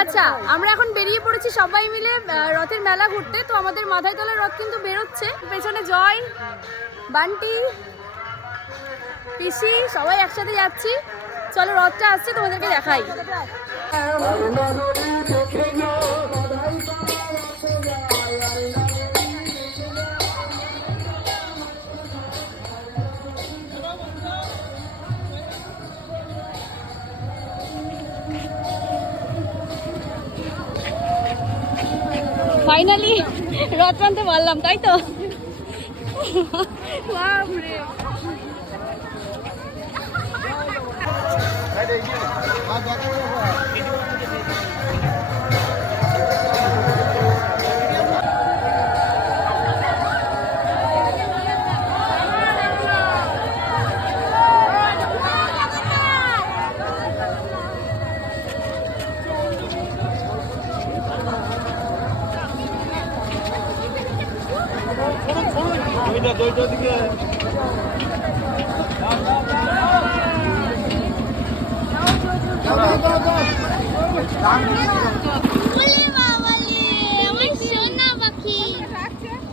আচ্ছা আমরা এখন বেরিয়ে পড়েছি সবাই মিলে রথের মেলা ঘুরতে। তো আমাদের মাথায় তলার রথ কিন্তু বেরোচ্ছে। পেছনে জয়, বান্টি, পিসি, সবাই একসাথে যাচ্ছি। চলো রথটা আসছে, তোমাদেরকে দেখাই। ফাইনালি রথ টানতে পারলাম তাই তো? বাপরে।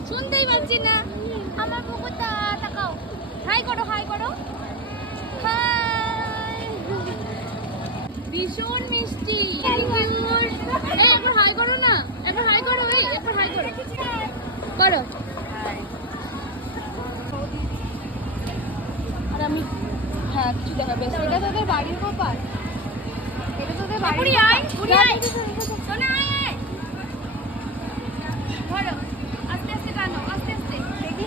শুনতেই পাচ্ছি না আমার পুকুরটা তাকাও হাই করো হাই করো ভীষণ মিষ্টি একবার হাই করো না একবার হাই করো একবার হাই করো করো আর আমি হ্যাঁ কিছু দেখাবে এটা তোদের বাড়ির কপাল এটা তোদের বুড়ি বাড়ির আয়। সোনা আয়। আয় ধরো আস্তে আস্তে টানো আস্তে আস্তে।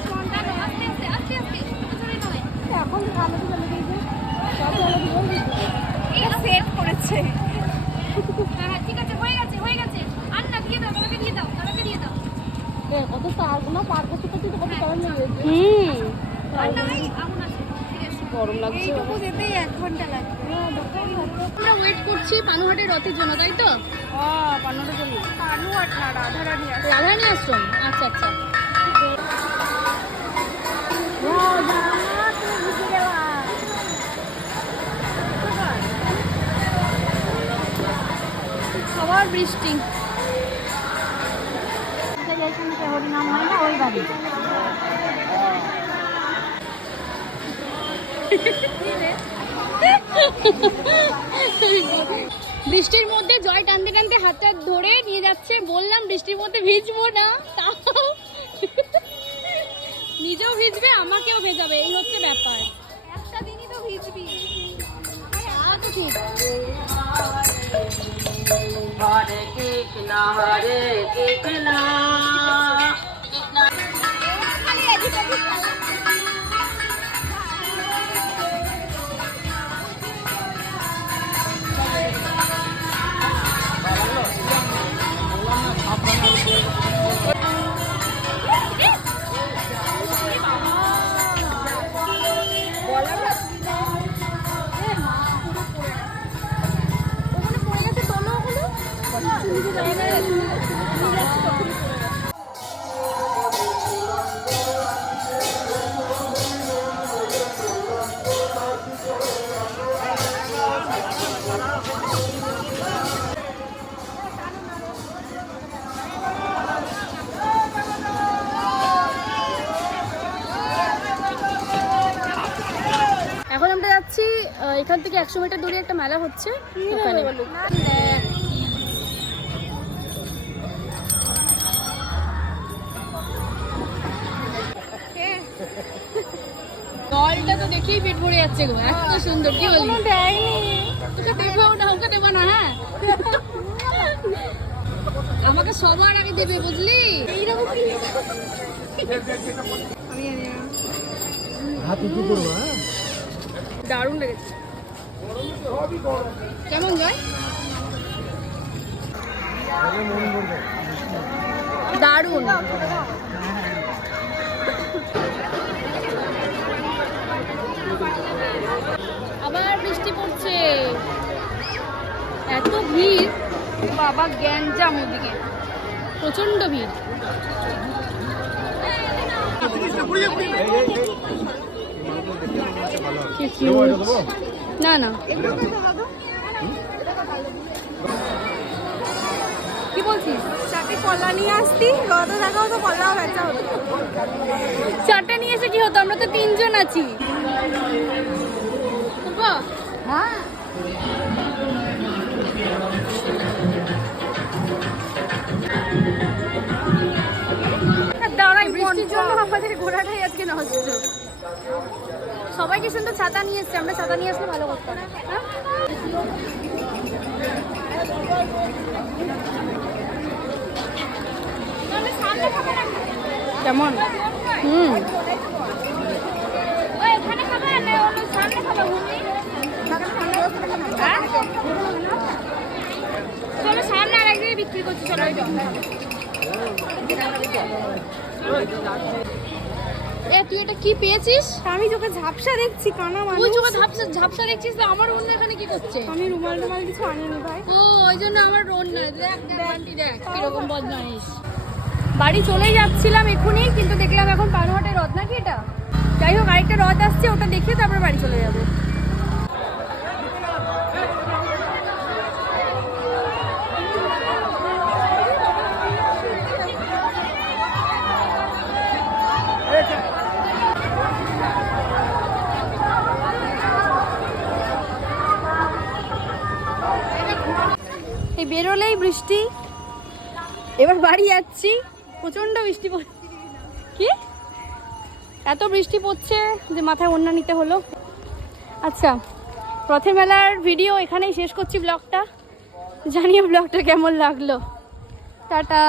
কোন আস্তে আস্তে আস্তে আস্তে ছোট নয় এখন ভালো চলে দিয়েছে। সব ভালো এটা সেট করেছে। হ্যাঁ হ্যাঁ ঠিক আছে হয়ে গেছে হয়ে গেছে। আর না দিয়ে দাও দাদাকে দিয়ে দাও দাদাকে দিয়ে দাও। কত তারগুলো পার করতে করতে কত টাইম লেগে গেছে। হুম। আর এই আগুন আছে ঠিক আছে গরম লাগছে। এইটুকু যেতেই এক ঘণ্টা লাগবে। আমরা ওয়েট করছি পানুহাটের রথের জন্য তাই তো? ও পানুটা জন্য। পানুয়াট না রাধারানী রাধারানী আশ্রম? আচ্ছা আচ্ছা। আবার বৃষ্টি। হরিনাম হয় না ওই বাড়ি। বৃষ্টির মধ্যে জয় টানতে টানতে হাতটা ধরে নিয়ে যাচ্ছে। বললাম বৃষ্টির মধ্যে ভিজবো না। তাও নিজেও ভিজবে আমাকেও ভেজাবে। এই হচ্ছে ব্যাপার। একটা দিনই তো ভিজবি। ঠিক। হরে কৃষ্ণ হরে কৃষ্ণ ওখানে পড়ে গেছে এখান থেকে একশো মিটার দূরে একটা মেলা হচ্ছে ওখানে। তো দেখেই পেট ভরে যাচ্ছে গো এত সুন্দর কি বলি? তোকে দেবেও না ওকে দেবো না হ্যাঁ। আমাকে সবার আগে দেবে বুঝলি? দারুণ লেগেছে। কেমন যায় দারুণ। আবার বৃষ্টি পড়ছে। এত ভিড়। বাবা গ্যাঞ্জাম ওদিকে। প্রচণ্ড ভিড়। কি। না না। কি বলছিস? চারটে কলা নিয়ে আসতি রথ দেখা হতো কলাও বেচা হতো। চারটে নিয়ে এসে কি হতো? আমরা তো তিনজন আছি। হ্যাঁ। দাঁড়াই বৃষ্টির জন্য আমাদের ঘোরাটাই আজকে নষ্ট। সবাইকে সুন্দর ছাতা নিয়ে এসছে আমরা ছাতা নিয়ে আসলে ভালো করতাম। হ্যাঁ? তাহলে সামনে খাবে না কেমন? হুম। ওই ওখানে খাবে? না ওই সামনে খাবে ভূমি হ্যাঁ? চলো সামনে আর একদিকে বিক্রি করছি চলো ওই এ তুই এটা কি পেয়েছিস? আমি তোকে ঝাপসা দেখছি কানা তুই তোকে ঝাপসা ঝাপসা দেখছিস তো? আমার অন্য এখানে কি করছে? আমি রুমাল রুমাল কিছু আনিনি ভাই। ও ওই জন্য আমার না দেখ দেখ আন্টি দেখ কীরকম বদমাইশ। বাড়ি চলেই যাচ্ছিলাম এখনই কিন্তু দেখলাম এখন পানহাটের রথ নাকি এটা? যাই হোক আরেকটা রথ আসছে ওটা দেখে তারপরে বাড়ি চলে যাব। বেরোলেই বৃষ্টি। এবার বাড়ি যাচ্ছি। প্রচণ্ড বৃষ্টি পড়ছে কি? এত বৃষ্টি পড়ছে যে মাথায় অন্য নিতে হলো। আচ্ছা প্রথম মেলার ভিডিও এখানেই শেষ করছি ব্লগটা জানিয়ে ব্লগটা কেমন লাগল। টাটা।